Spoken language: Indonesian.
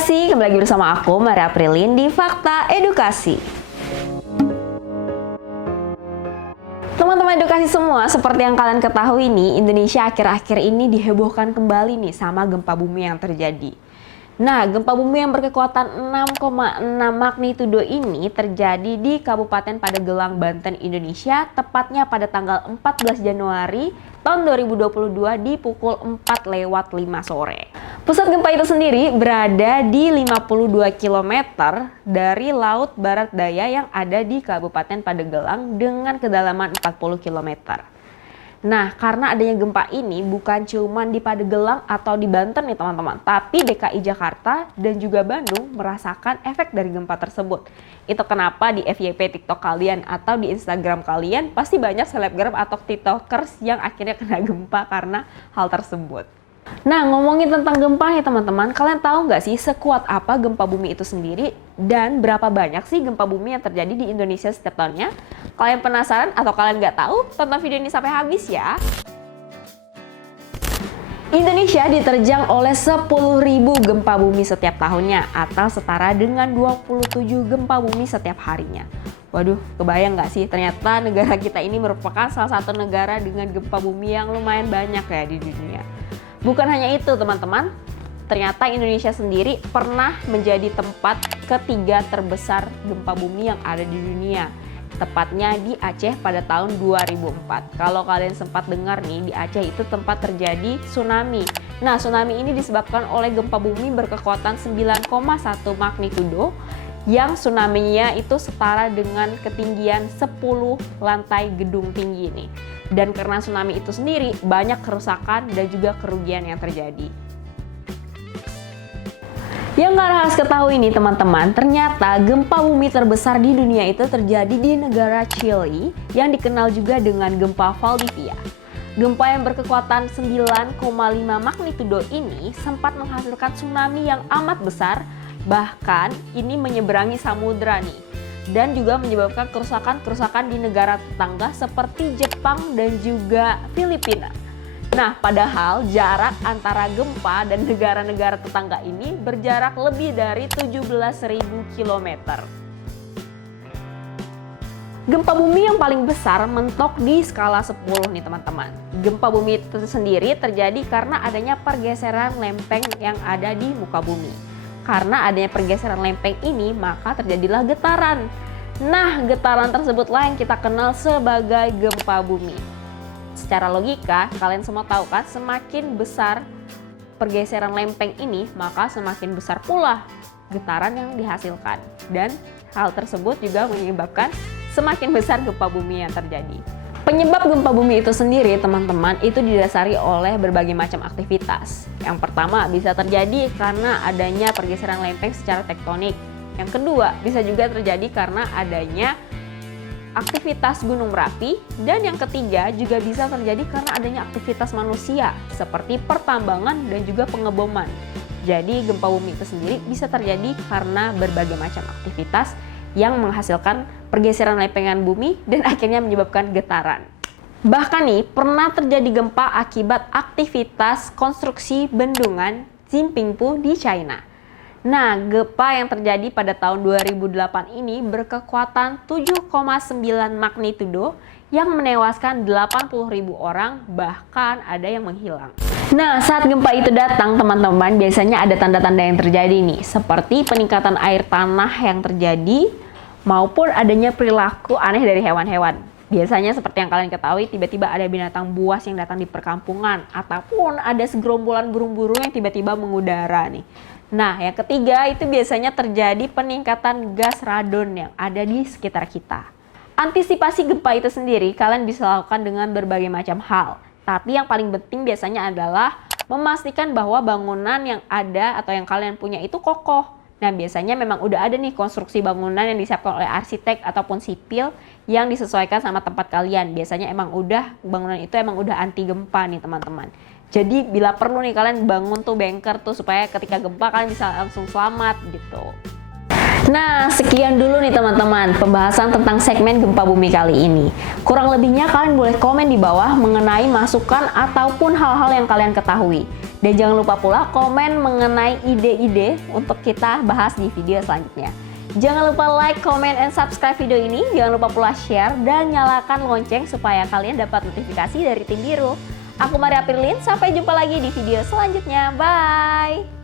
Edukasi, kembali lagi bersama aku, Maria Prilin di Fakta Edukasi. Teman-teman edukasi semua, seperti yang kalian ketahui nih, Indonesia akhir-akhir ini dihebohkan kembali nih sama gempa bumi yang terjadi. Nah, gempa bumi yang berkekuatan 6,6 magnitudo ini terjadi di Kabupaten Padegelang, Banten, Indonesia, tepatnya pada tanggal 14 Januari tahun 2022 di pukul 4:05 sore. Pusat gempa itu sendiri berada di 52 km dari Laut Barat Daya yang ada di Kabupaten Padegelang dengan kedalaman 40 km. Nah, karena adanya gempa ini bukan cuma di Padegelang atau di Banten nih teman-teman, tapi DKI Jakarta dan juga Bandung merasakan efek dari gempa tersebut. Itu kenapa di FYP TikTok kalian atau di Instagram kalian pasti banyak selebgram atau TikTokers yang akhirnya kena gempa karena hal tersebut. Nah, ngomongin tentang gempa nih teman-teman, kalian tahu nggak sih sekuat apa gempa bumi itu sendiri dan berapa banyak sih gempa bumi yang terjadi di Indonesia setiap tahunnya? Kalian penasaran atau kalian nggak tahu? Tonton video ini sampai habis ya. Indonesia diterjang oleh 10.000 gempa bumi setiap tahunnya atau setara dengan 27 gempa bumi setiap harinya. Waduh, kebayang nggak sih ternyata negara kita ini merupakan salah satu negara dengan gempa bumi yang lumayan banyak ya di dunia. Bukan hanya itu teman-teman, ternyata Indonesia sendiri pernah menjadi tempat ketiga terbesar gempa bumi yang ada di dunia. Tepatnya di Aceh pada tahun 2004. Kalau kalian sempat dengar nih, di Aceh itu tempat terjadi tsunami. Nah, tsunami ini disebabkan oleh gempa bumi berkekuatan 9,1 magnitudo yang tsunami-nya itu setara dengan ketinggian 10 lantai gedung tinggi nih. Dan karena tsunami itu sendiri, banyak kerusakan dan juga kerugian yang terjadi. Yang kalian harus ketahui nih teman-teman, ternyata gempa bumi terbesar di dunia itu terjadi di negara Chili yang dikenal juga dengan gempa Valdivia. Gempa yang berkekuatan 9,5 magnitudo ini sempat menghasilkan tsunami yang amat besar, bahkan ini menyeberangi samudra nih. Dan juga menyebabkan kerusakan-kerusakan di negara tetangga seperti Jepang dan juga Filipina. Nah, padahal jarak antara gempa dan negara-negara tetangga ini berjarak lebih dari 17.000 km. Gempa bumi yang paling besar mentok di skala 10 nih teman-teman. Gempa bumi itu sendiri terjadi karena adanya pergeseran lempeng yang ada di muka bumi. Karena adanya pergeseran lempeng ini, maka terjadilah getaran. Nah, getaran tersebutlah yang kita kenal sebagai gempa bumi. Secara logika, kalian semua tahu kan, semakin besar pergeseran lempeng ini, maka semakin besar pula getaran yang dihasilkan. Dan hal tersebut juga menyebabkan semakin besar gempa bumi yang terjadi. Penyebab gempa bumi itu sendiri teman-teman itu didasari oleh berbagai macam aktivitas. Yang pertama bisa terjadi karena adanya pergeseran lempeng secara tektonik. Yang kedua bisa juga terjadi karena adanya aktivitas gunung berapi. Dan yang ketiga juga bisa terjadi karena adanya aktivitas manusia seperti pertambangan dan juga pengeboman. Jadi gempa bumi itu sendiri bisa terjadi karena berbagai macam aktivitas yang menghasilkan pergeseran lempengan bumi dan akhirnya menyebabkan getaran. Bahkan nih, pernah terjadi gempa akibat aktivitas konstruksi bendungan Jinpingpu di China. Nah, gempa yang terjadi pada tahun 2008 ini berkekuatan 7,9 magnitudo yang menewaskan 80.000 orang, bahkan ada yang menghilang. Nah, saat gempa itu datang teman-teman, biasanya ada tanda-tanda yang terjadi nih, seperti peningkatan air tanah yang terjadi, maupun adanya perilaku aneh dari hewan-hewan. Biasanya seperti yang kalian ketahui, tiba-tiba ada binatang buas yang datang di perkampungan, ataupun ada segerombolan burung-burung yang tiba-tiba mengudara nih. Nah, yang ketiga itu biasanya terjadi peningkatan gas radon yang ada di sekitar kita. Antisipasi gempa itu sendiri kalian bisa lakukan dengan berbagai macam hal. Tapi yang paling penting biasanya adalah memastikan bahwa bangunan yang ada atau yang kalian punya itu kokoh. Nah, biasanya memang udah ada nih konstruksi bangunan yang disiapkan oleh arsitek ataupun sipil yang disesuaikan sama tempat kalian. Biasanya emang udah bangunan itu emang udah anti gempa nih teman-teman. Jadi bila perlu nih kalian bangun tuh bunker tuh supaya ketika gempa kalian bisa langsung selamat gitu. Nah, sekian dulu nih teman-teman pembahasan tentang segmen gempa bumi kali ini. Kurang lebihnya kalian boleh komen di bawah mengenai masukan ataupun hal-hal yang kalian ketahui. Dan jangan lupa pula komen mengenai ide-ide untuk kita bahas di video selanjutnya. Jangan lupa like, comment, and subscribe video ini. Jangan lupa pula share dan nyalakan lonceng supaya kalian dapat notifikasi dari Tim Biru. Aku Maria Pirlin, sampai jumpa lagi di video selanjutnya. Bye!